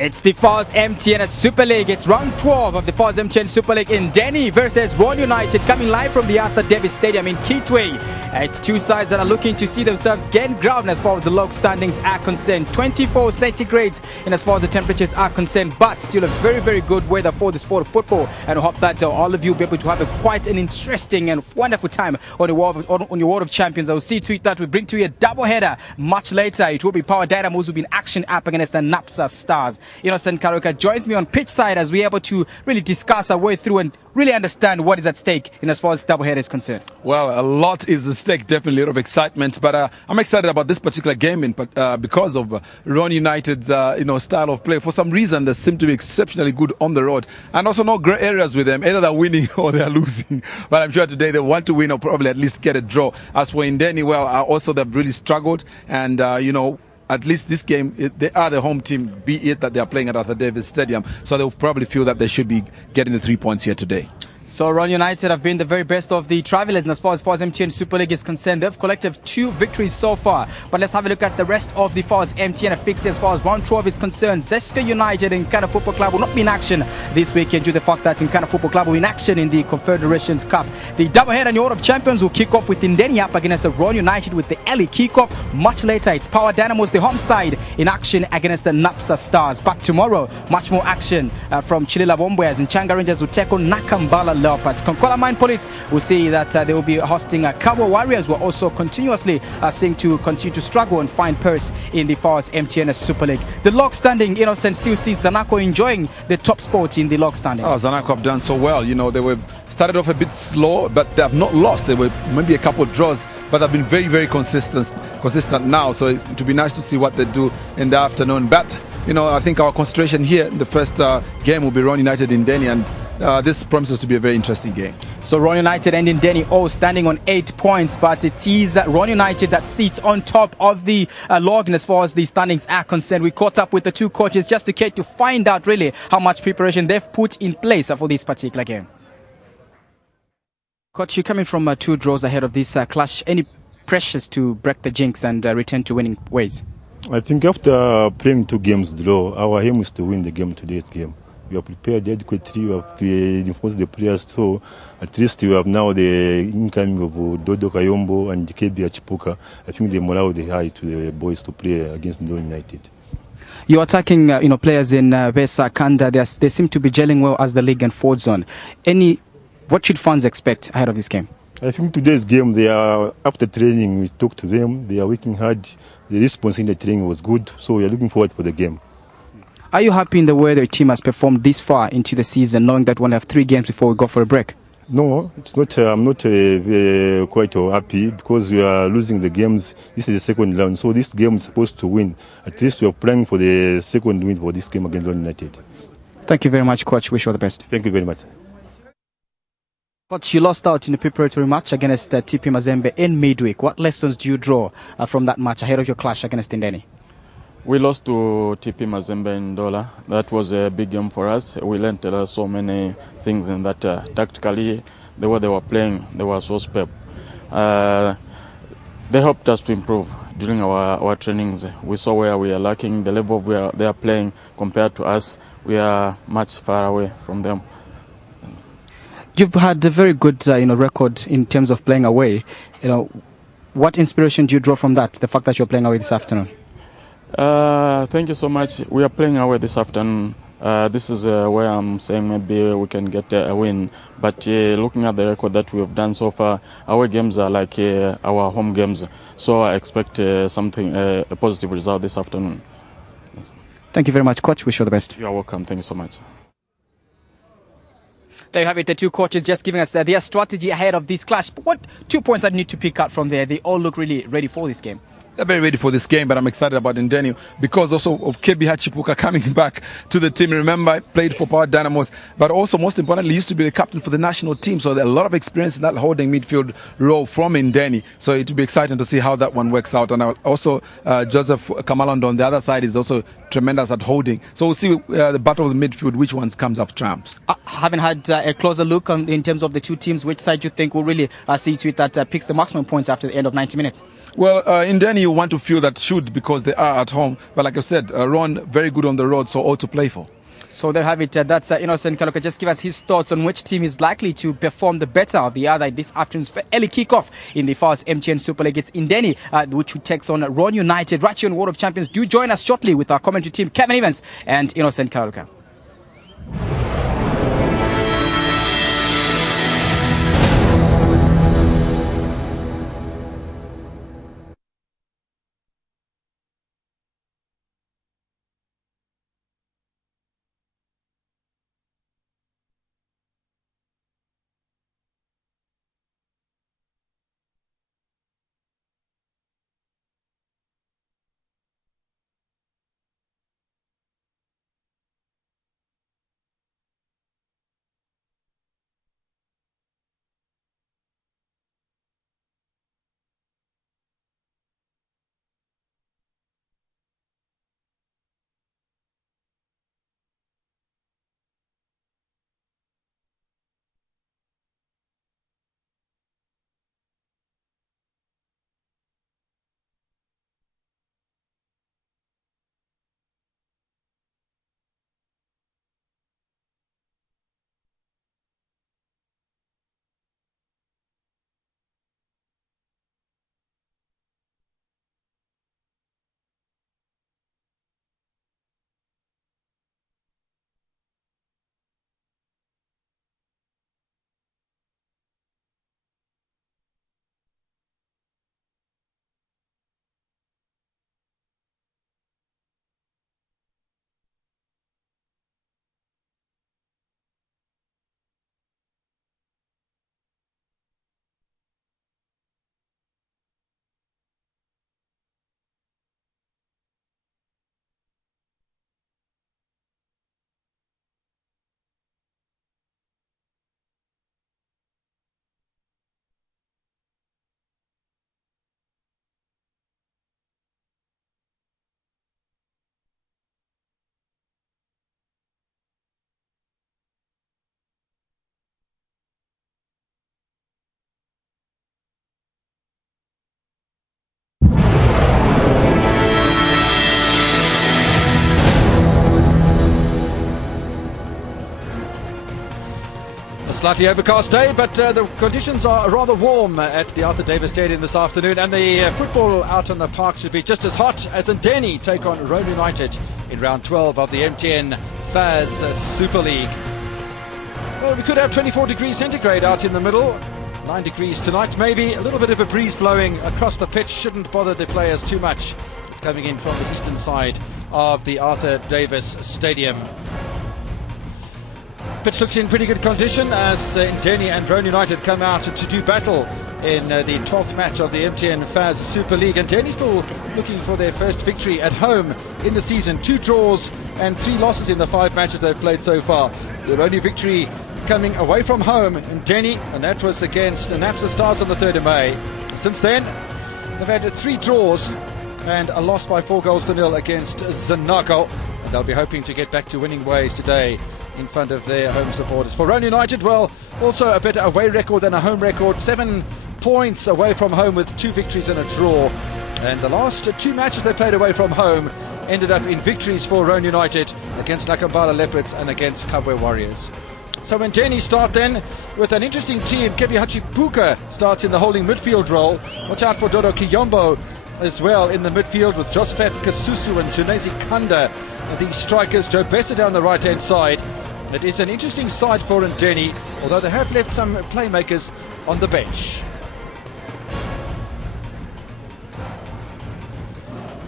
It's the FAS MTN Super League. It's round 12 of the FAS MTN Super League in Denny versus Roan United, coming live from the Arthur Davis Stadium in Kitwe. It's two sides that are looking to see themselves gain ground as far as the log standings are concerned. 24 centigrades in as far as the temperatures are concerned, but still a very, very good weather for the sport of football. And I hope that all of you will be able to have quite an interesting and wonderful time on your World of Champions. I will see to it that we bring to you a double header much later. It will be Power Dynamos who will be in action up against the NAPSA Stars. Innocent Karuka joins me on pitch side as we're able to really discuss our way through and really understand what is at stake in as far as double header is concerned. Well, a lot is at stake, definitely a lot of excitement, but I'm excited about this particular game because of Roan United's style of play. For some reason, they seem to be exceptionally good on the road, and also no grey areas with them. Either they're winning or they're losing. But I'm sure today they want to win or probably at least get a draw. As for Indeni, well, also they've really struggled, and at least this game, they are the home team, be it that they are playing at Arthur Davis Stadium. So they'll probably feel that they should be getting the 3 points here today. So Roan United have been the very best of the travellers, and as far as FAS MTN Super League is concerned, they've collected 2 victories so far. But let's have a look at the rest of the FAS MTN fixtures as far as round 12 is concerned. Zesco United and Nkana Football Club will not be in action this weekend due to the fact that Nkana Football Club will be in action in the Confederations Cup. The doubleheader in the World of Champions will kick off with Indeni up against the Roan United with the early kickoff. Much later, it's Power Dynamos, the home side, in action against the NAPSA Stars. But tomorrow, much more action from Chilila Bomboyas and Changa Rangers will take on Nakambala Leopards. Konkola Mine Police will see that they will be hosting Kawa Warriors, who are also continuously seeing to continue to struggle and find purse in the FAS MTN Super League. The log standing, Innocent still sees Zanaco enjoying the top spot in the log standings. Oh, Zanaco have done so well. They were started off a bit slow, but they have not lost. They were maybe a couple of draws, but they've been very, very consistent now. So it will be nice to see what they do in the afternoon. But I think our concentration here in the first game will be Roan United in Denny, and this promises to be a very interesting game. So Roan United and Indeni all standing on 8 points, but it is Roan United that sits on top of the log as far as the standings are concerned. We caught up with the two coaches just to find out really how much preparation they've put in place for this particular game. Coach, you're coming from 2 draws ahead of this clash. Any pressures to break the jinx and return to winning ways? I think after playing 2 games draw, our aim is to win the game, today's game. We are prepared adequately, we have reinforced the players, so at least we have now the incoming of Dodo Kayombo and KB Achipuka. I think they morale the high to the boys to play against Roan United. You're attacking players in Vesa, Kanda. They seem to be gelling well as the league unfolds on. What should fans expect ahead of this game? I think today's game, they are, after training, we talked to them, they are working hard. The response in the training was good, so we are looking forward for the game. Are you happy in the way the team has performed this far into the season, knowing that we'll have 3 games before we go for a break? No, it's not. I'm not quite happy because we are losing the games. This is the second round, so this game is supposed to win. At least we are planning for the second win for this game against Roan United. Thank you very much, Coach. Wish you all the best. Thank you very much. Coach, you lost out in the preparatory match against TP Mazembe in midweek. What lessons do you draw from that match ahead of your clash against Indeni? We lost to TP Mazembe in Dola. That was a big game for us. We learned so many things in that. Tactically, the way they were playing, they were so superb. They helped us to improve during our trainings. We saw where we are lacking, the level where they are playing compared to us. We are much far away from them. You've had a very good record in terms of playing away. What inspiration do you draw from that, the fact that you're playing away this afternoon? Thank you so much. We are playing away this afternoon. This is where I'm saying maybe we can get a win. But looking at the record that we have done so far, our games are like our home games. So I expect a positive result this afternoon. Yes. Thank you very much, Coach. Wish you all the best. You are welcome. Thank you so much. There you have it, the 2 coaches just giving us their strategy ahead of this clash. But what 2 points I need to pick out from there? They all look really ready for this game. They're very ready for this game, but I'm excited about Indeni because also of KB Hachipuka coming back to the team. Remember, I played for Power Dynamos, but also most importantly, used to be the captain for the national team. So there's a lot of experience in that holding midfield role from Indeni. So it will be exciting to see how that one works out. And also Joseph Kamalondo on the other side is also tremendous at holding. So we'll see the battle of the midfield, which ones comes off trumps. Having had a closer look in terms of the 2 teams, which side do you think will really see to it that picks the maximum points after the end of 90 minutes? Well, Indeni Many you want to feel that should because they are at home. But like I said, Ron, very good on the road, so all to play for. So there have it. That's Innocent Kaloka. Just give us his thoughts on which team is likely to perform the better of the other this afternoon's early kickoff in the FAWZ MTN Super League. It's Indeni, which takes on Ron United. Right here on World of Champions. Do join us shortly with our commentary team, Kevin Evans and Innocent Kaloka. Slightly overcast day, but the conditions are rather warm at the Arthur Davis Stadium this afternoon, and the football out on the park should be just as hot as Indeni take on Ron United in round 12 of the MTN FAWZ Super League. Well, we could have 24 degrees centigrade out in the middle, 9 degrees tonight maybe, a little bit of a breeze blowing across the pitch, shouldn't bother the players too much. It's coming in from the eastern side of the Arthur Davis Stadium. Pitch looks in pretty good condition as Indeni and Ron United come out to do battle in the 12th match of the MTN FAWZ Super League. And Indeni still looking for their first victory at home in the season. 2 draws and 3 losses in the 5 matches they've played so far. Their only victory coming away from home in Indeni, and that was against Napsa Stars on the 3rd of May. Since then, they've had 3 draws and a loss by 4-0 against Zanago. And they'll be hoping to get back to winning ways today in front of their home supporters. For Ron United, well, also a better away record than a home record. 7 points away from home with 2 victories and a draw. And the last 2 matches they played away from home ended up in victories for Ron United against Nakambala Leopards and against Kabwe Warriors. So when Indeni start then with an interesting team, Kevihachi Puka starts in the holding midfield role. Watch out for Dodo Kiyombo as well in the midfield with Josephat Kasusu and Junesi Kanda, the strikers. Joe Besser down the right hand side. It is an interesting side for Indeni, although they have left some playmakers on the bench.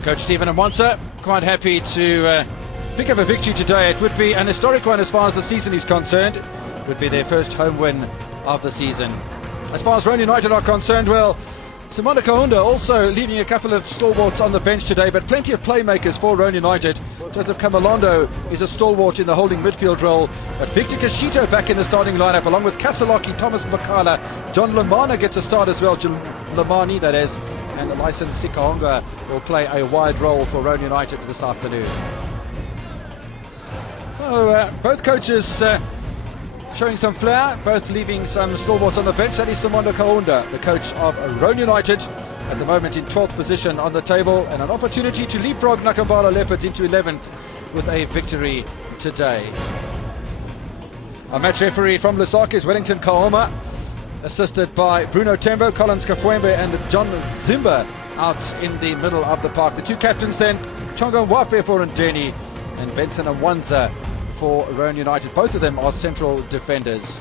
Coach Stephen Amonsa quite happy to pick up a victory today. It would be an historic one as far as the season is concerned. It would be their first home win of the season. As far as Ron United are concerned, well, Simona Kahunda also leaving a couple of stalwarts on the bench today, but plenty of playmakers for Ron United. Joseph Kamalondo is a stalwart in the holding midfield role, but Victor Kashito back in the starting lineup along with Kasaloki, Thomas Makala. John Lamana gets a start as well, Lamani that is, and the licensed Sikahonga will play a wide role for Ron United this afternoon. So both coaches showing some flair, both leaving some stalwarts on the bench. That is Simondo Kaunda, the coach of Roan United, at the moment in 12th position on the table, and an opportunity to leapfrog Nakambala Leopards into 11th with a victory today. Our match referee from Lusaka is Wellington Kaoma, assisted by Bruno Tembo, Collins Kafwembe and John Zimba out in the middle of the park. The two captains then, Chonga Mwafe for Ndeni and Benson Awanza for Roan United. Both of them are central defenders.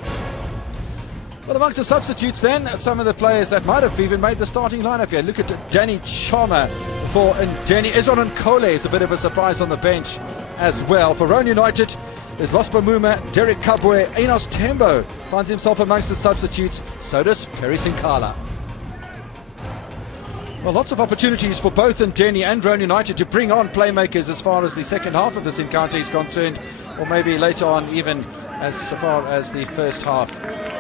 Well, amongst the substitutes then, some of the players that might have even made the starting lineup here. Look at Danny Choma for Ndeni. Ezron Nkole is a bit of a surprise on the bench as well. For Roan United, there's Lospa Muma, Derek Kabwe, Enos Tembo finds himself amongst the substitutes. So does Perry Sinkala. Well, lots of opportunities for both Ndeni and Roan United to bring on playmakers as far as the second half of this encounter is concerned, or maybe later on even as far as the first half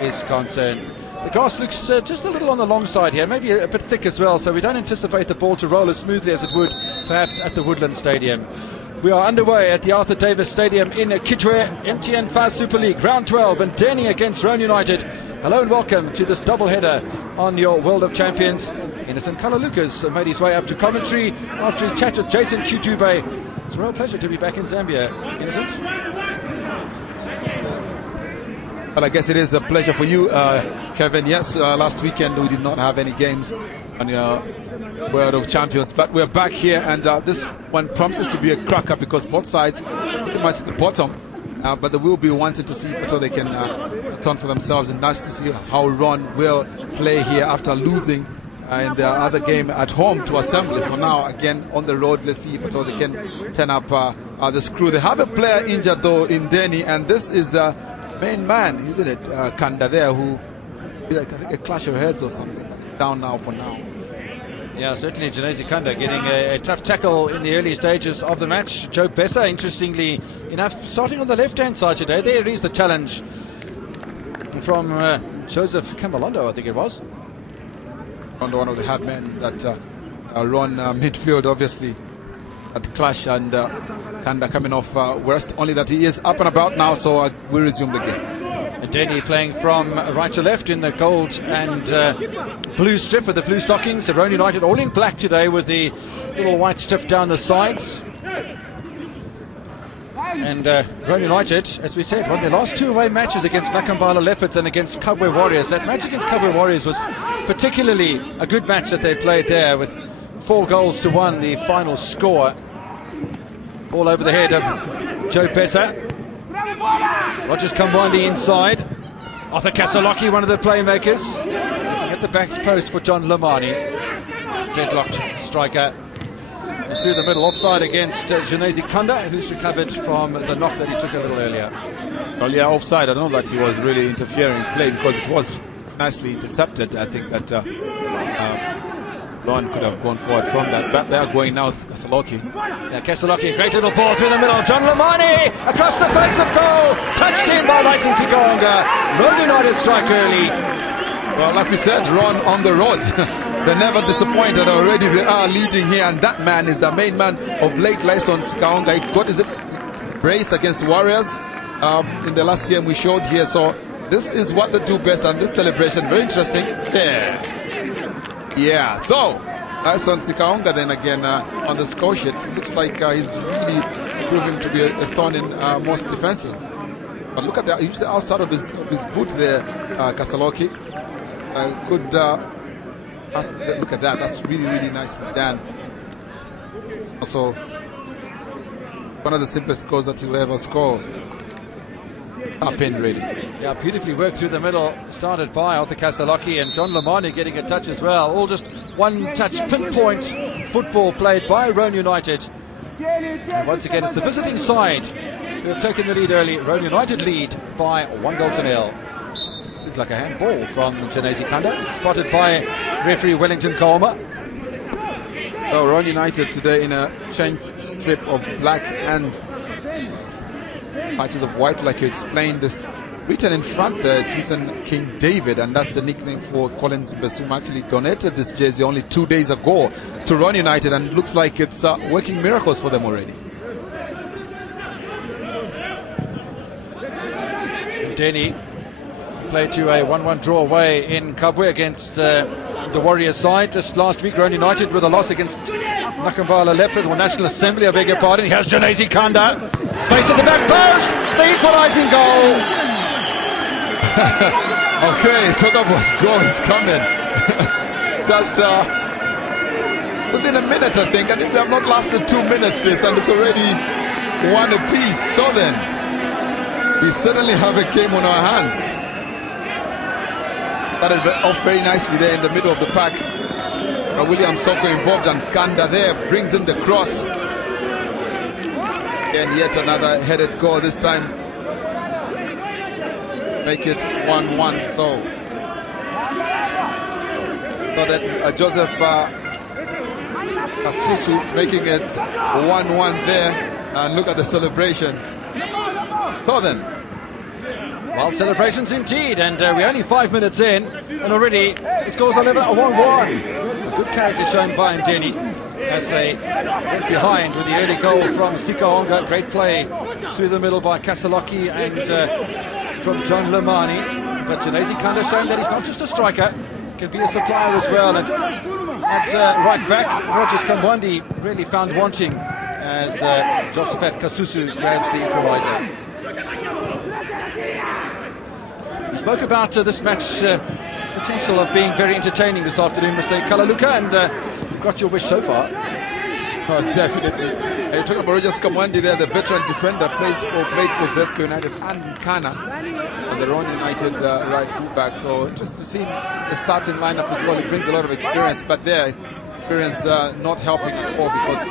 is concerned. The grass looks just a little on the long side here, maybe a bit thick as well, so we don't anticipate the ball to roll as smoothly as it would perhaps at the Woodland Stadium. We are underway at the Arthur Davis Stadium in Kitwe, MTN FAS Super League, round 12, and Ndeni against Roan United. Hello and welcome to this doubleheader on your World of Champions. Innocent Kalalukas made his way up to commentary after his chat with Jason Kutube. It's a real pleasure to be back in Zambia. Innocent? Well, I guess it is a pleasure for you, Kevin. Yes, last weekend we did not have any games on your World of Champions, but we're back here, and this one promises to be a cracker because both sides pretty much at the bottom, but they will be wanting to see so they can turn for themselves, and nice to see how Roan will play here after losing in the other game at home to Assembly. So now again on the road, let's see if at all they can turn up the screw. They have a player injured though in Ndeni, and this is the main man, isn't it, Kanda there, who I think a clash of heads or something. He's down now for now. Yeah, certainly Janezi Kanda getting a tough tackle in the early stages of the match. Joe Bessa, interestingly enough, starting on the left-hand side today. There is the challenge from Joseph Kamalondo, I think it was. On one of the hard men that run midfield, obviously, at the clash, and Kanda coming off worst, only that he is up and about now, so we resume the game. Ndeni playing from right to left in the gold and blue strip with the blue stockings. Roan United all in black today with the little white strip down the sides. And Roan United, as we said, won their last two away matches against Nakambala Leopards and against Kabwe Warriors. That match against Kabwe Warriors was particularly a good match that they played there, with 4-1, the final score. All over the head of Joe Bessa. Rogers Kambwandi inside. Arthur Kasaloki, one of the playmakers, at the back post for John Lamani. Deadlocked striker. And through the middle, offside against Janezi Kanda, who's recovered from the knock that he took a little earlier. Well, yeah, offside. I don't know that he was really interfering in play because it was nicely intercepted. I think that Roan could have gone forward from that. But they are going now with Kasaloki. Yeah, Kasaloki, great little ball through the middle. John Lamani across the face of goal. Touched in by Lyson Sigonga. Roan United strike early. Well, like we said, Roan on the road. They're never disappointed. Already they are leading here, and that man is the main man of late Lyson Sigonga. He got his brace against Warriors in the last game we showed here. So this is what they do best, and this celebration, very interesting. Yeah, so Lyson Sigonga then again on the score sheet. Looks like he's really proving to be a thorn in most defenses. But look at that, he's outside of his boot there, Kasaloki. Good look at that, that's really, really nicely done. Also, one of the simplest goals that he'll ever score. Up in, really. Yeah, beautifully worked through the middle, started by Arthur Kasaloki, and John Lamani getting a touch as well. All just one touch, pinpoint football played by Roan United. And once again, it's the visiting side who have taken the lead early. Roan United lead by 1-0. Looks like a handball from Janezi Kanda, spotted by referee Wellington Kaoma. Well, Roan United today in a changed strip of black and patches of white, like you explained. This written in front there, it's written King David, and that's the nickname for Collins Besum. Actually donated this jersey only 2 days ago to Roan United, and looks like it's working miracles for them already. Denny played to a 1-1 draw away in Kabwe against the Warriors side just last week. Roan United with a loss against Nakambala Leopard, or National Assembly, I beg your pardon. Here's Janesi Kanda, space at the back post, the equalising goal. Okay, talk about goals coming. Just within a minute, I think they have not lasted 2 minutes this, and it's already one apiece. So then, we certainly have a game on our hands. Started off very nicely there in the middle of the pack. William Soko involved, and Kanda there brings in the cross. And yet another headed goal, this time make it 1-1. So that Joseph Kasusu making it 1-1 there, and look at the celebrations. So then, Wild celebrations indeed, and we're only 5 minutes in, and already the scores are 1-1. Good character shown by Ndeni as they went behind with the early goal from Sikaonga. Great play through the middle by Kasaloki and from John Lamani. But Janesi Kanda showing that he's not just a striker, can be a supplier as well. And at right back, Rogers Kamwandi really found wanting as Josephat Kasusu grabs the equaliser. We spoke about this match potential of being very entertaining this afternoon, Mr. Kalaluka, and got your wish so far. Oh, definitely. You're talking about Rogers Kamwandi there, the veteran defender, played for Zesco United and Nkana, and the Roan United right fullback. So just to see the starting lineup as well, it brings a lot of experience, but there, experience not helping at all, because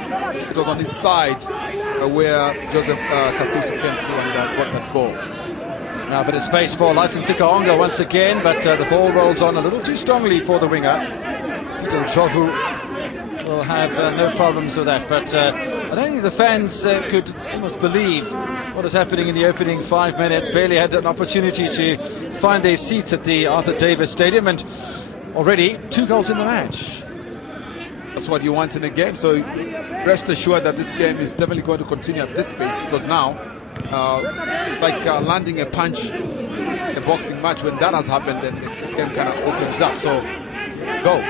it was on his side where Joseph Kasusu came through and got that goal. Now a bit of space for Lyson Sikaonga once again, but the ball rolls on a little too strongly for the winger. Peter Jovu will have no problems with that, but I don't think the fans could almost believe what is happening in the opening 5 minutes. Barely had an opportunity to find their seats at the Arthur Davis Stadium, and already 2 goals in the match. That's what you want in a game, so rest assured that this game is definitely going to continue at this pace, because now it's like landing a punch in a boxing match. When that has happened, then the game kind of opens up. So, go.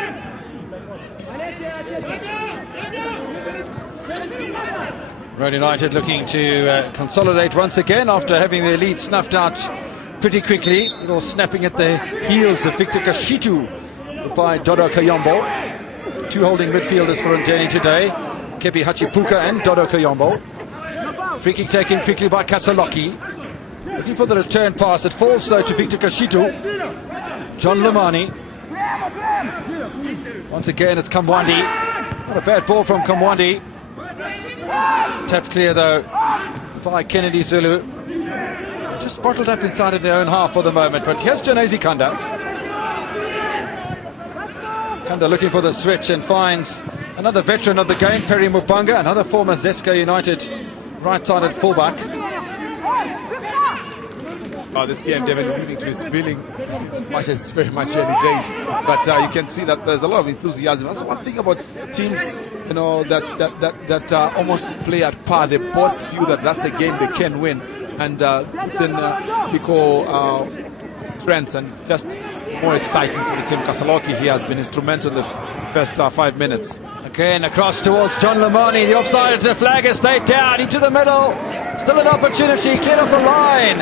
Roan United looking to consolidate once again after having their lead snuffed out pretty quickly. A little snapping at the heels of Victor Kashitu by Dodo Kayombo. 2 holding midfielders for Ndeni today, Kepi Hachipuka and Dodo Kayombo. Free kick taken quickly by Kasaloki. Looking for the return pass. It falls though to Victor Kashitu. John Lamani. Once again it's Kamwandi. Not a bad ball from Kamwandi. Tapped clear though by Kennedy Zulu. Just bottled up inside of their own half for the moment. But here's Janesi Kanda. Kanda looking for the switch and finds another veteran of the game, Perry Mupanga, another former Zesco United right-sided fullback. Oh, this game definitely leading to its billing, as much as it's very much early days. But you can see that there's a lot of enthusiasm. That's one thing about teams, you know, that almost play at par. They both feel that that's a game they can win, and put in equal strengths, and it's just more exciting for the team. Kasaloki, he has been instrumental in the first 5 minutes. Again across towards John Lamani. The offside flag is laid down into the middle. Still an opportunity, cleared off the line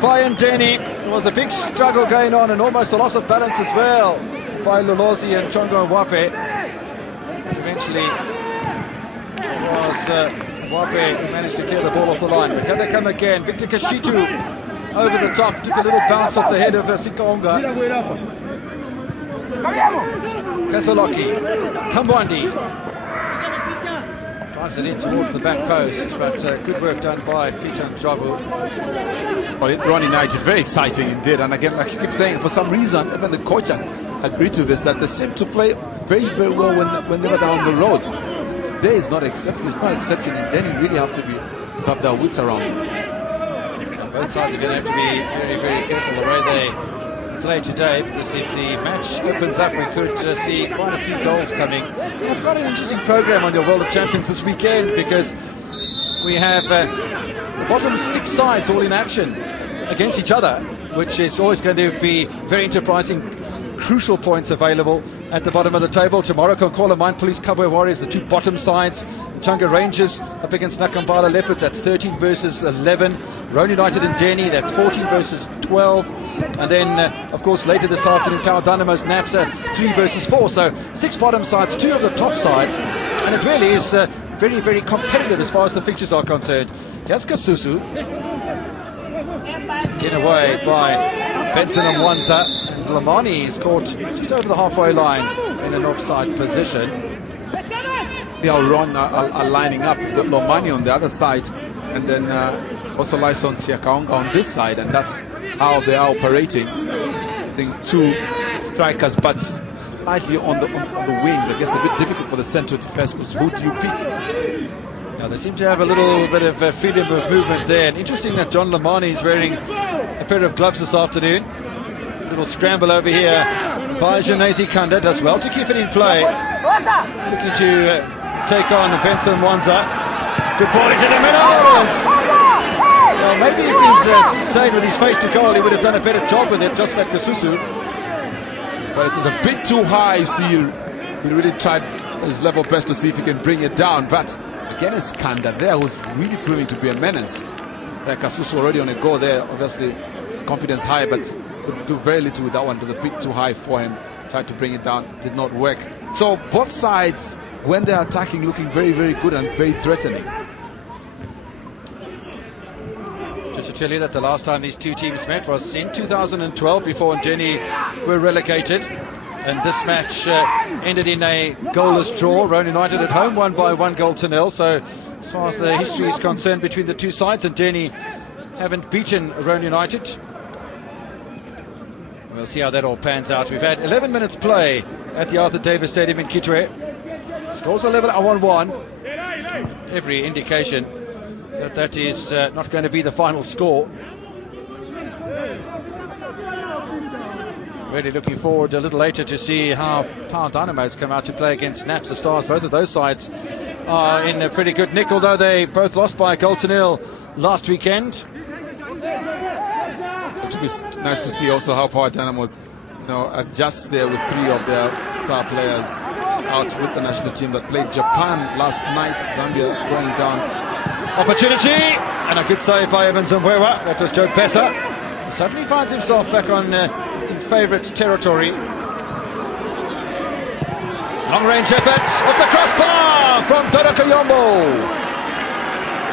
by Ndeni. There was a big struggle going on and almost a loss of balance as well by Lolozi and Chongo Mwape. Eventually it was Mwape who managed to clear the ball off the line. But here they come again. Victor Kashitu over the top, took a little bounce off the head of Sikaonga. Kasaloki, Kamwandi drives it in towards the back post, but good work done by Peter Njobu. Well, Roan United, very exciting indeed. And again, like you keep saying, for some reason, even the coach agreed to this, that they seem to play very, very well whenever they're on the road. Today is not exception. It's not exception, and then you really have to have their wits around them. Both sides are going to have to be very, very careful the way they play today, because if the match opens up, we could see quite a few goals coming. And it's quite an interesting program on your World of Champions this weekend, because we have the bottom 6 sides all in action. against each other, which is always going to be very enterprising. Crucial points available at the bottom of the table. Tomorrow, Konkala Mine Police, Kabwe Warriors, the two bottom sides. Chunga Rangers up against Nakambala Leopards, that's 13 versus 11. Roan United and Denny, that's 14 versus 12. And then, of course, later this afternoon, Power Dynamos, Napsa, 3 versus 4. So 6 bottom sides, 2 of the top sides. And it really is very, very competitive as far as the fixtures are concerned. Here's Kasusu. In away by Benson and Mwanza. Lamani is caught just over the halfway line in an offside position. Yeah, Ron are lining up. Lomani on the other side, and then also Lyson Siakaonga on this side, and that's how they are operating. I think 2 strikers, but slightly on the wings. I guess a bit difficult for the central defense, because who do you pick? Now they seem to have a little bit of freedom of movement there. And interesting that John Lamani is wearing a pair of gloves this afternoon. Little scramble over here by Genesi Kanda, does well to keep it in play. Looking to take on Benson Mwanza. Good ball into the middle. Well, maybe if he's stayed with his face to goal, he would have done a better job with it. Josephat Kasusu. But it's a bit too high. You see, he really tried his level best to see if he can bring it down. But again, it's Kanda there who's really proving to be a menace. Kasusu already on a goal there. Obviously, confidence high, but could do very little with that one. It was a bit too high for him. Tried to bring it down, did not work. So both sides, when they're attacking, looking very, very good and very threatening. Just to tell you that the last time these two teams met was in 2012, before Ndeni were relegated. And this match ended in a goalless draw. Roan United at home won by 1-0. So as far as the history is concerned between the two sides, and Ndeni haven't beaten Roan United. We'll see how that all pans out. We've had 11 minutes play at the Arthur Davis Stadium in Kitwe. Scores are level at 1-1. Every indication that that is not going to be the final score. Really looking forward a little later to see how Power Dynamos come out to play against Napsa Stars. Both of those sides are in a pretty good nick, although they both lost by 1-0 last weekend. It would be nice to see also how Power Dynamos, adjust there with 3 of their star players out with the national team that played Japan last night. Zambia going down. Opportunity, and a good save by Evans Mbwewa. That was Joe Pesa. He suddenly finds himself back on in favourite territory. Long range effort off the crossbar from Dodo Kayombo.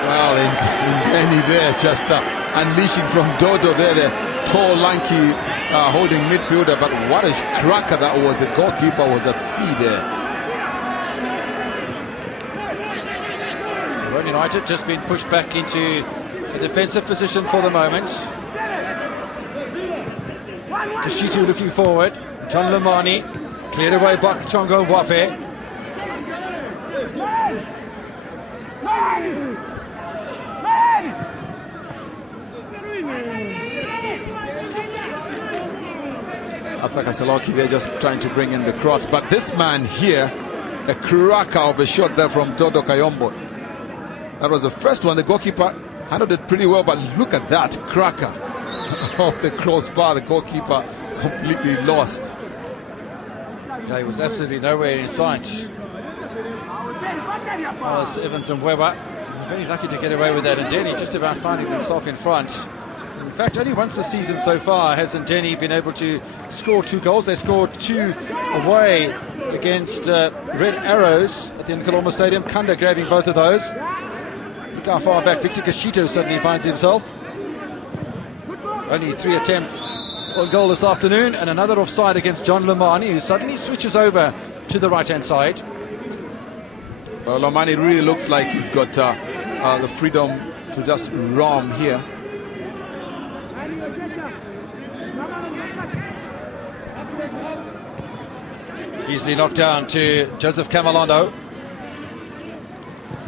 Well, in Ndeni there, just unleashing from Dodo there, the tall, lanky holding midfielder. But what a cracker that was. The goalkeeper was at sea there. Roan United just been pushed back into a defensive position for the moment. Kashitu looking forward. John Lamani cleared away by Chongo Wape. Arthur Kaseloki, they're just trying to bring in the cross. But this man here, a cracker of a shot there from Dodo Kayombo. That was the first one. The goalkeeper handled it pretty well, but look at that cracker of the crossbar. The goalkeeper completely lost. Yeah, he was absolutely nowhere in sight. That was Evans Mbwewa. Very lucky to get away with that. And Ndeni just about finding himself in front. In fact, only once this season so far has Ndeni been able to score 2 goals. They scored 2 away against Red Arrows at the Nkaloma Stadium. Kanda grabbing both of those. Look how far back Victor Kashito suddenly finds himself. Only 3 attempts on goal this afternoon, and another offside against John Lamani, who suddenly switches over to the right-hand side. Well, Lamani really looks like he's got the freedom to just roam here. Easily knocked down to Joseph Kamalondo.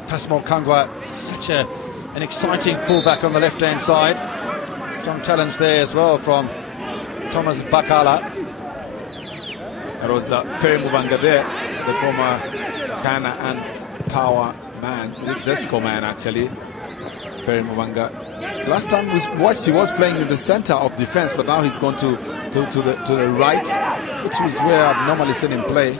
Pasmo Kangwa, such an exciting fullback on the left-hand side. Strong challenge there as well from Thomas Bakala. That was Perry Mubanga there, the former Ghana and Power man, Zesco man actually. Perry Mubanga. Last time we watched, he was playing in the center of defense, but now he's gone to the right, which is where I've normally seen him play.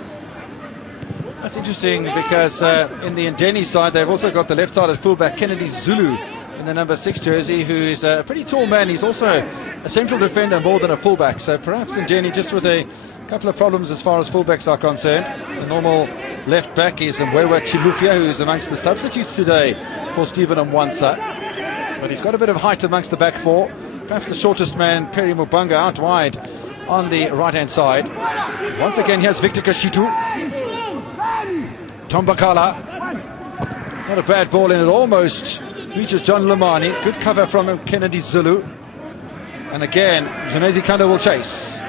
That's interesting because in the Ndeni side, they've also got the left-sided fullback Kennedy Zulu in the number 6 jersey, who is a pretty tall man. He's also a central defender more than a fullback. So perhaps Ndeni just with a couple of problems as far as fullbacks are concerned. The normal left back is Mwewa Chilufya, who is amongst the substitutes today for Stephen Mwansa. But he's got a bit of height amongst the back four. Perhaps the shortest man, Perry Mubanga, out wide on the right-hand side. Once again, here's Victor Kashitu. Tombakala. Not a bad ball in it. Almost reaches John Lamani. Good cover from him, Kennedy Zulu. And again, Zanezi Kanda will chase.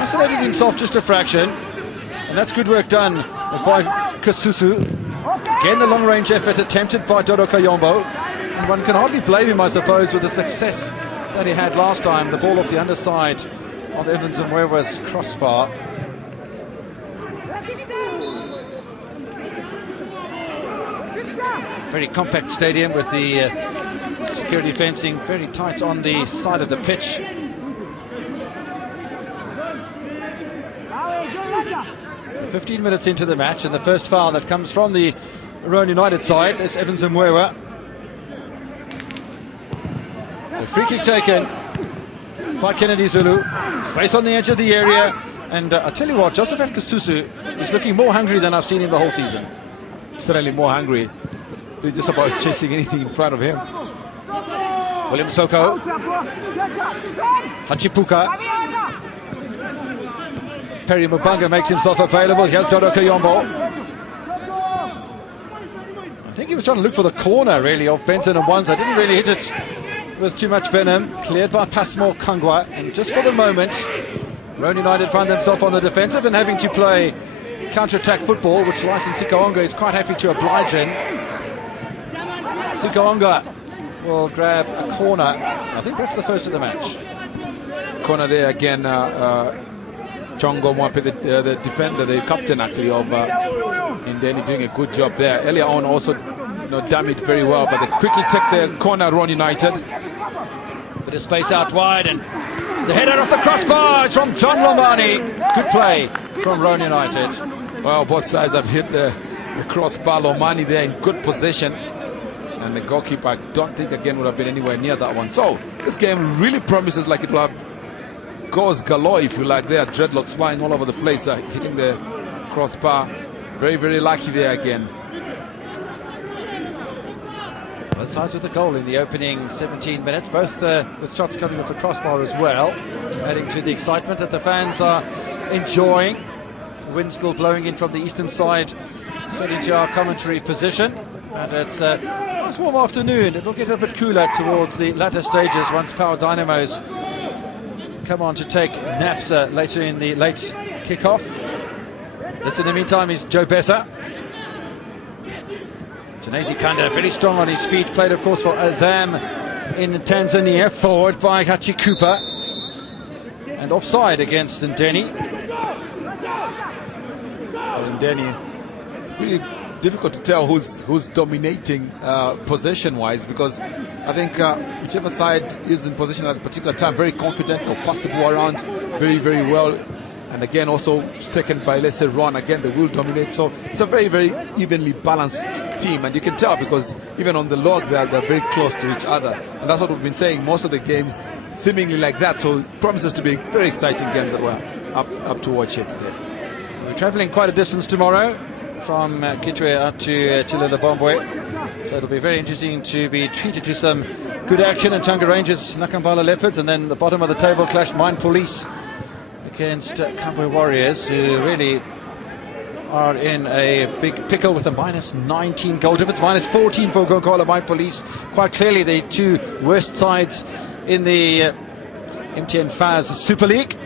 Isolated himself just a fraction. And that's good work done by Kasusu. Again, the long-range effort attempted by Dodo Kayombo. And one can hardly blame him, I suppose, with the success that he had last time. The ball off the underside of Evans and Mwewa's crossbar. Very compact stadium with the security fencing very tight on the side of the pitch. So 15 minutes into the match, and the first foul that comes from the Roan United side is Evans and Mwewa. So free kick taken by Kennedy Zulu. Space on the edge of the area, and I tell you what, Josephat Kasusu is looking more hungry than I've seen him the whole season. Certainly more hungry. He's just about chasing anything in front of him. William Soko. Hachipuka. Perry Mubanga makes himself available. Here's Dodo Kayombo. I think he was trying to look for the corner, really, of Benson and Mwansa. Didn't really hit it with too much venom. Cleared by Passmore Kangwa. And just for the moment, Roan United find themselves on the defensive and having to play counter-attack football, which Lyson Sikaonga is quite happy to oblige in. Sikaonga will grab a corner. I think that's the first of the match. Corner there again. Chongo Mwape, the defender, the captain actually of Ndeni, doing a good job there. Earlier on also damn it very well, but they quickly take the corner, Roan United. Bit of space out wide, and the header off the crossbar is from John Lomani. Good play from Roan United. Well, both sides have hit the crossbar. Lomani there in good position. And the goalkeeper, I don't think again would have been anywhere near that one. So this game really promises like it will have goals galore, if you like. There, dreadlocks flying all over the place, hitting the crossbar. Very, very lucky there again. Both sides with the goal in the opening 17 minutes, both with shots coming off the crossbar as well, adding to the excitement that the fans are enjoying. The wind still blowing in from the eastern side, straight into our commentary position. And it's a warm afternoon. It'll get a bit cooler towards the latter stages once Power Dynamos come on to take naps later in the late kick-off. This in the meantime is Joe Bessa. Janezi Kanda very strong on his feet, played of course for Azam in Tanzania, forward by Hachikupa. And offside against Ndeni. Ndeni, really difficult to tell who's dominating possession-wise, because I think whichever side is in position at a particular time, very confident, they'll pass the ball around very, very well. And again, also taken by, let's say, Roan, again, they will dominate. So it's a very, very evenly balanced team. And you can tell because even on the log, they're very close to each other. And that's what we've been saying, most of the games seemingly like that. So it promises to be very exciting games that we're up to watch here today. We're travelling quite a distance tomorrow from Kitwe out to Lilibomboe. So it'll be very interesting to be treated to some good action. And Changa Rangers, Nakambala Leopards, and then the bottom of the table clash, Mine Police against Kabwe Warriors, who really are in a big pickle with a -19 goal difference, -14 for Gongola Mine Police. Quite clearly the two worst sides in the MTN FAS Super League.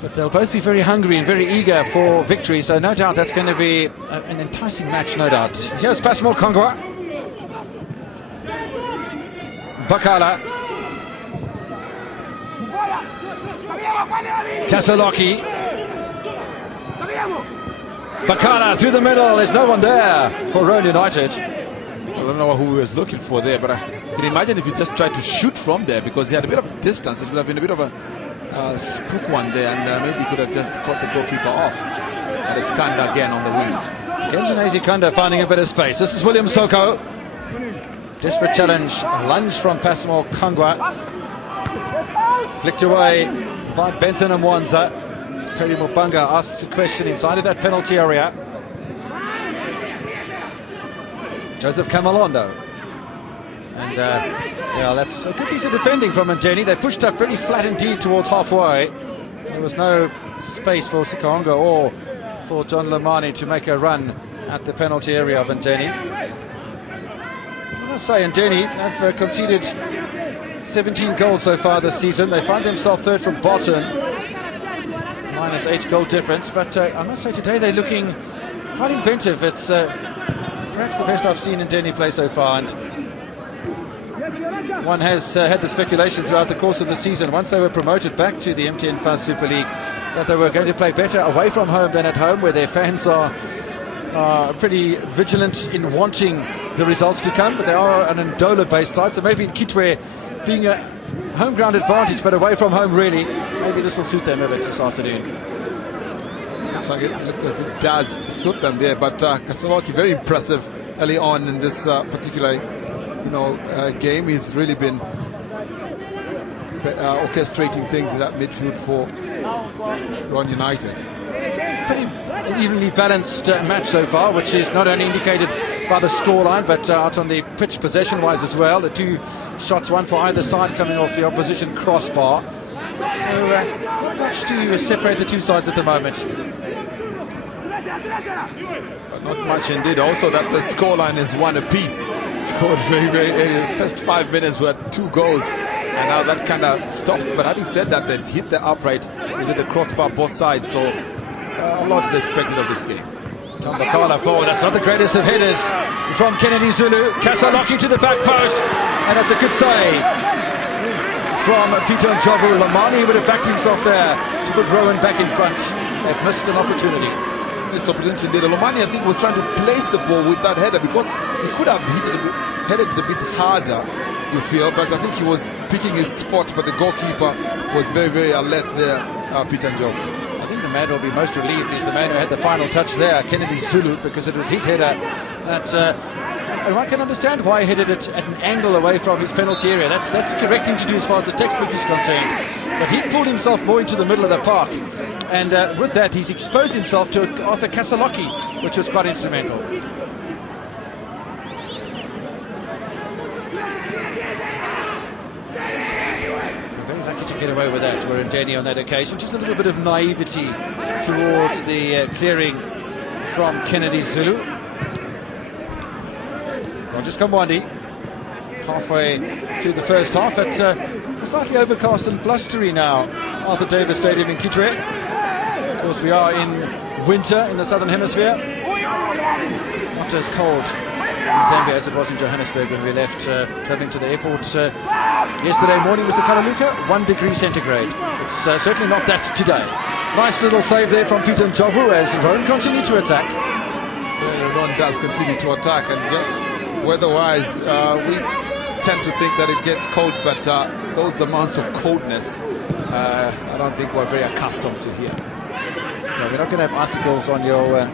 But they'll both be very hungry and very eager for victory, so no doubt that's going to be an enticing match, no doubt. Here's Passmore Kangwa. Bakala. Kasaloki. Bakala through the middle. There's no one there for Roan United. I don't know who he was looking for there, but I can imagine if he just tried to shoot from there because he had a bit of distance. It would have been a bit of a spook one there, and maybe he could have just caught the goalkeeper off. And it's Kanda again on the wing. Kenjanazi Kanda finding a bit of space. This is William Soko. Desperate challenge. Lunge from Passmore Kangwa. Flicked away by Benson and Mwanza. Terry Mubanga asks a question inside of that penalty area. Joseph Kamalondo. And yeah, that's a good piece of defending from Ndeni. They pushed up pretty flat indeed towards halfway. There was no space for Sikaonga or for John Lamani to make a run at the penalty area of Ndeni. I must say, Ndeni have conceded 17 goals so far this season. They find themselves third from bottom, -8 goal difference. But I must say today they're looking quite inventive. It's perhaps the best I've seen Ndeni play so far. And one has had the speculation throughout the course of the season, once they were promoted back to the MTN FAS Super League, that they were going to play better away from home than at home, where their fans are pretty vigilant in wanting the results to come. But they are an Ndola-based side, so maybe in Kitwe being a home ground advantage, but away from home really, maybe this will suit them a bit this afternoon. So it does suit them there, but Kasawaki very impressive early on in this particular game. He's really been orchestrating things in that midfield for Roan United. Pretty evenly balanced match so far, which is not only indicated by the scoreline, but out on the pitch possession-wise as well. The two shots, one for either side, coming off the opposition crossbar. So not much to separate the two sides at the moment. Not much indeed. Also that the scoreline is one apiece. Scored very, very early. First 5 minutes were 2 goals. And now that kind of stopped. But having said that, they've hit the upright. Is it the crossbar both sides? So a lot is expected of this game. Tom Bakala forward. That's not the greatest of headers from Kennedy Zulu. Kasaloki to the back post. And that's a good save from Peter Njovu. Lamani would have backed himself there to put Rowan back in front. They've missed an opportunity. Missed opportunity indeed. Lomani, I think, was trying to place the ball with that header because he could have headed it a bit harder, you feel, but I think he was picking his spot, but the goalkeeper was very, very alert there, Peter Njovu. I think the man who will be most relieved is the man who had the final touch there, Kennedy Zulu, because it was his header that and one can understand why he headed it at an angle away from his penalty area. That's the correct thing to do as far as the textbook is concerned. But he pulled himself more into the middle of the park, and with that he's exposed himself to Arthur Kasaloki, which was quite instrumental. Very lucky to get away with that, were Ndeni on that occasion. Just a little bit of naivety towards the clearing from Kennedy Zulu. Rogers Kamwandi, halfway through the first half at slightly overcast and blustery now, Arthur Davis Stadium in Kitwe. Of course, we are in winter in the southern hemisphere. Not as cold in Zambia as it was in Johannesburg when we left, travelling to the airport yesterday morning, Mr. Kalaluka, 1 degree centigrade. It's certainly not that today. Nice little save there from Peter Njovu as Roan continue to attack. Yeah, Roan does continue to attack, and yes, weather-wise, we tend to think that it gets cold, but those amounts of coldness, I don't think we're very accustomed to here. No, we're not going to have icicles on your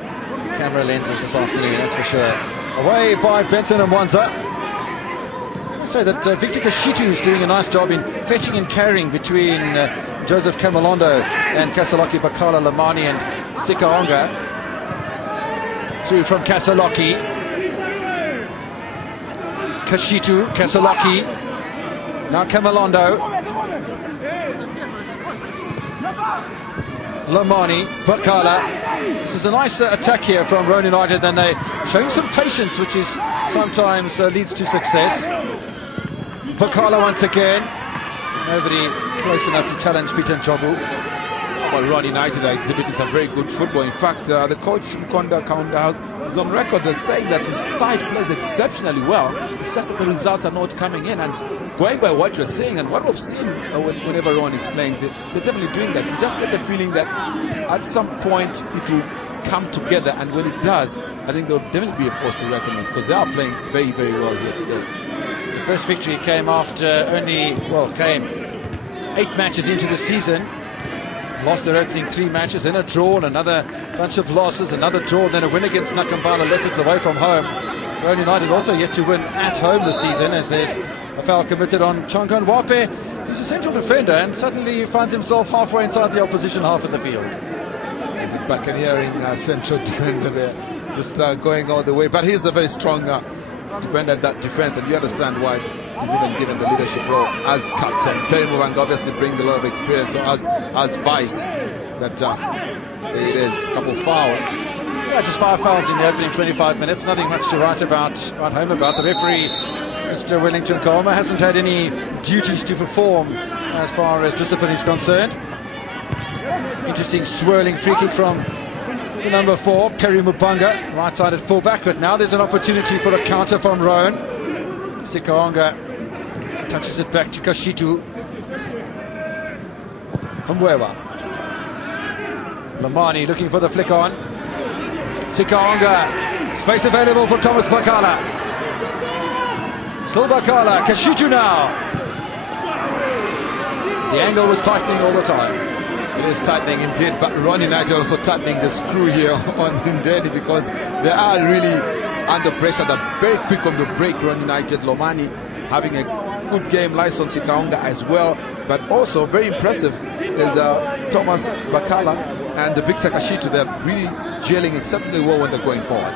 camera lenses this afternoon, that's for sure. Away by Benson and Mwanza. I must say that Victor Kashitu is doing a nice job in fetching and carrying between Joseph Kamalondo and Kasaloki, Bakala, Lamani and Sikaonga. Through from Kasaloki. Kashitu, Kasaloki, now Kamalondo, Lamani, Bakala. This is a nice attack here from Roan United, and they're showing some patience, which is sometimes leads to success. Bakala once again, nobody close enough to challenge Peter Njovu. Well, Roan United are exhibiting some very good football. In fact, the coach Mkonda is on record as saying that his side plays exceptionally well. It's just that the results are not coming in. And going by what you're saying and what we've seen whenever Ron is playing, they're definitely doing that. You just get the feeling that at some point it will come together, and when it does, I think they'll definitely be a force to reckon with, because they are playing very, very well here today. The first victory came after came 8 matches into the season. Lost their opening 3 matches, then a draw, and another bunch of losses, another draw, and then a win against Nakambala Leopards away from home. Rowan United also yet to win at home this season, as there's a foul committed on Chongo Nwape. He's a central defender and suddenly finds himself halfway inside the opposition half of the field. There's a buccaneering central defender there, just going all the way. But he's a very strong defender at that defense, and you understand why he's even given the leadership role as captain. Perry Muvanga obviously brings a lot of experience, so as vice, that it is a couple of fouls. Yeah, just 5 fouls in the opening 25 minutes. Nothing much to write home about. The referee, Mr. Wellington Kolma, hasn't had any duties to perform as far as discipline is concerned. Interesting swirling free kick from the number 4, Perry Mubanga, right-sided fullback, but now there's an opportunity for a counter from Rowan. Sikaonga touches it back to Kashitu. Mwewa. Lamani looking for the flick on. Sikaonga, space available for Thomas Bakala. Still Bakala, Kashitu now. The angle was tightening all the time. It is tightening indeed, but Ron United also tightening the screw here on Ndeni, because they are really under pressure. They're very quick on the break, Ron United. Lomani having a good game, Lyson Sikaonga as well, but also very impressive is Thomas Bakala and Victor Kashitu. They're really gelling exceptionally well when they're going forward.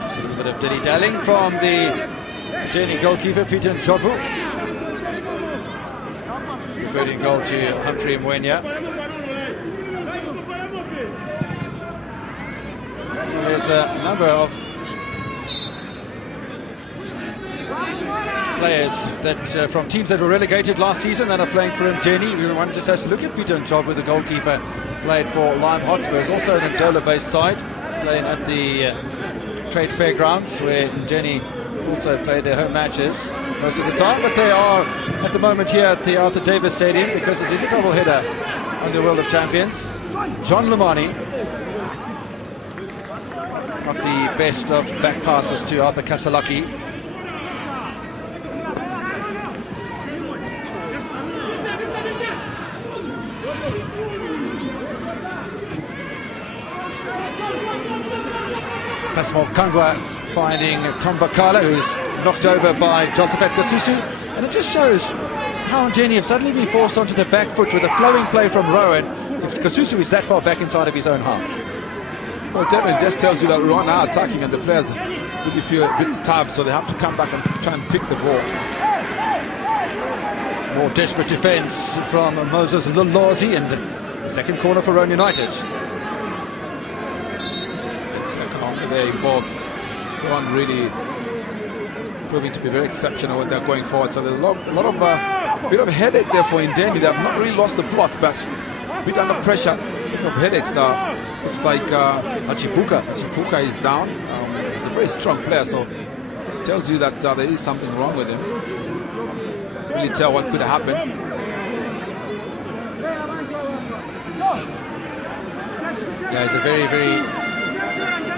Just a little bit of dilly-dallying from the Ndeni goalkeeper, Peter Ndlovu. Reverting goal to Humphrey Mwenya. There's a number of players that from teams that were relegated last season that are playing for Ndeni. We wanted to just look at Peter Ndlovu, the goalkeeper, played for Lime Hotspurs, also an Ndola-based side, playing at the Trade Fairgrounds, where Ndeni also play their home matches most of the time, but they are at the moment here at the Arthur Davis Stadium because this is a double header on the World of Champions. John Lamani, of the best of back passes to Arthur Kasalaki. Pasmo Kangwa finding Tom Bakala, who's knocked over by Josephat Kasusu, and it just shows how Ndeni have suddenly been forced onto the back foot with a flowing play from Rowan if Kasusu is that far back inside of his own half. Well, definitely just tells you that Rowan are attacking and the players really feel a bit starved, so they have to come back and try and pick the ball. More desperate defence from Moses Lulazi, and the second corner for Rowan United. They're involved. Rowan really proving to be very exceptional when they're going forward. So there's a lot of bit of headache there for Ndeni. They have not really lost the plot, but a bit under pressure. A bit of headaches. Looks like Achipuka is down. He's a very strong player, so it tells you that there is something wrong with him. Really tell what could have happened. Yeah, he's a very, very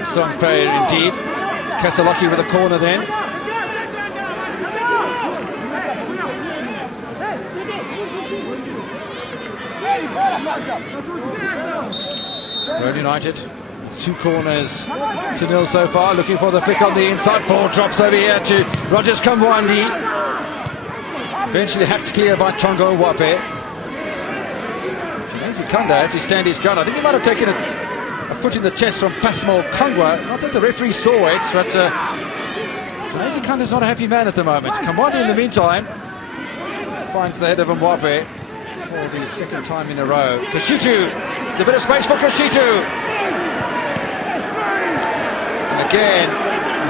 strong player indeed. Kasalaki with a corner then. Rowan United, 2 corners to nil so far, looking for the flick on the inside. Ball drops over here to Rogers Kamwandi. Eventually hacked clear by Tongo Wape. Chinesi Kanda had to stand his gun. I think he might have taken a foot in the chest from Pasmo Kangwa. Not that the referee saw it, but Chinesi Kanda is not a happy man at the moment. Kamwandi in the meantime finds the head of Mwape for the second time in a row. Kashitu, there's a bit of space for Kashitu. And again,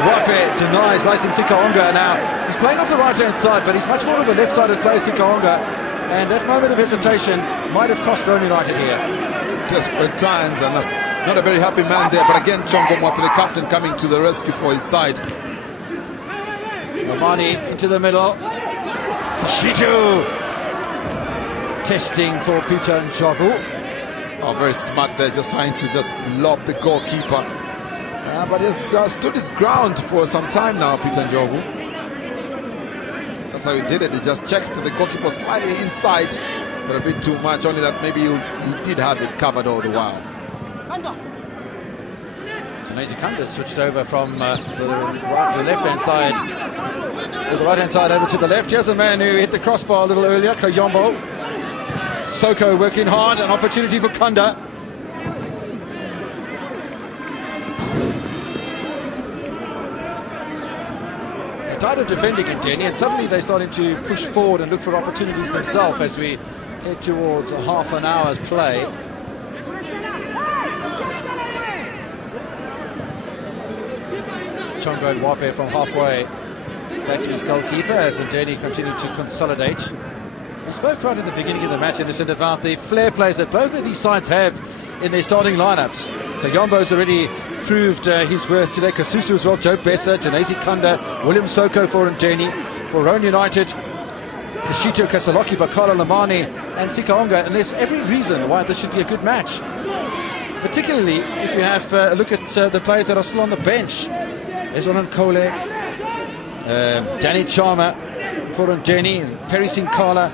Mwape denies Lyson Sikaonga. Now, he's playing off the right-hand side, but he's much more of a left-sided player, Sikaonga. And that moment of hesitation might have cost Rowan United here. desperate times, and not a very happy man there. But again, Chongo Mwape, the captain, coming to the rescue for his side. Romani into the middle. Shitu testing for Peter Njovu. Oh, very smart there, just trying to just lob the goalkeeper. But he's stood his ground for some time now, Peter Njovu. That's how he did it. He just checked the goalkeeper slightly inside, but a bit too much. Only that maybe he did have it covered all the while. Janesi Kanda switched over from the left-hand side, or the right-hand side over to the left. Here's a man who hit the crossbar a little earlier, Kayombo. Soko working hard, an opportunity for Kanda. They're tired of defending it, Jenny, and suddenly they're starting to push forward and look for opportunities themselves as we head towards a half an hour's play. Chongo Mwape from halfway back to his goalkeeper as Ndeni continued to consolidate. We spoke right at the beginning of the match, Innocent, about the flair plays that both of these sides have in their starting lineups. Kayombo's already proved his worth today. Kasusu as well, Joe Bessa, Janesi Kanda, William Soko for Ndeni. For Roan United, Kashito Kasaloki, Bakala Lamani and Sikaonga. And there's every reason why this should be a good match. Particularly if you have a look at the players that are still on the bench. Ezron Nkole, Danny Chama for Ndeni, Perry Sinkala.